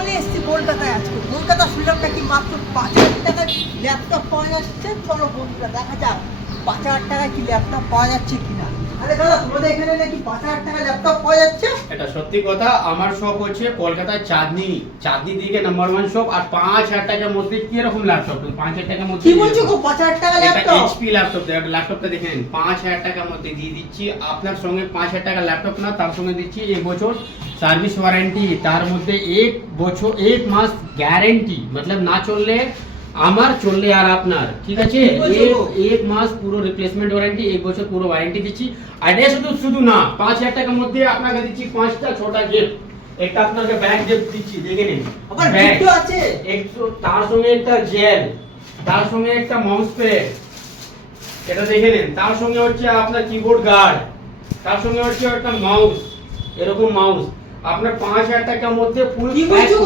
বলে এসছি কলকাতায় আজকে। কলকাতা শুনলাম নাকি মাত্র 5,000 টাকায় ল্যাপটপ পাওয়া যাচ্ছে। চলো বন্ধুরা দেখা যাক 5,000 টাকায় কি ল্যাপটপ পাওয়া যাচ্ছে কিনা। আরে দাদা তোমাদের এখানে নাকি 5,000 টাকা ল্যাপটপ পাওয়া যাচ্ছে? এটা সত্যি কথা। আমার শপ হচ্ছে কলকাতায় চাঁদনি দিকে নাম্বার 1 শপ। আর 5,000 টাকার মধ্যে কি রকম ল্যাপটপ? 5,000 টাকার মধ্যে কি বলছো গো 5,000 টাকা এটা ল্যাপটপ? HP laptop. ল্যাপটপটা দেখে নিন, 5,000 টাকার মধ্যে দিয়ে দিচ্ছি। আপনার সঙ্গে 5,000 টাকা ল্যাপটপ না, তার সঙ্গে দিচ্ছি 1 বছর সার্ভিস ওয়ারেন্টি। তার মধ্যে 1 বছর 1 মাস গ্যারেন্টি, मतलब না চললে আমার, চললে আর আপনার, ঠিক আছে? 1 মাস পুরো রিপ্লেসমেন্ট ওয়ারেন্টি, 1 বছর পুরো ওয়ারেন্টি দিচ্ছি। আর এটা শুধু না, 5,000 টাকার মধ্যে আপনাকে দিচ্ছি 5টা ছোটা গিফট। একটা আপনাকে ব্যাগ গিফট দিচ্ছি, দেখে নিন। আবার গিফট আছে? তার সঙ্গে একটা জেল, তার সঙ্গে একটা মাউস প্যাড, এটা দেখে নিন। তার সঙ্গে হচ্ছে আপনার কিবোর্ড গার্ড, তার সঙ্গে হচ্ছে একটা মাউস, এরকম মাউস। আপনার 5,000 টাকার মধ্যে ফুল কি বলছো?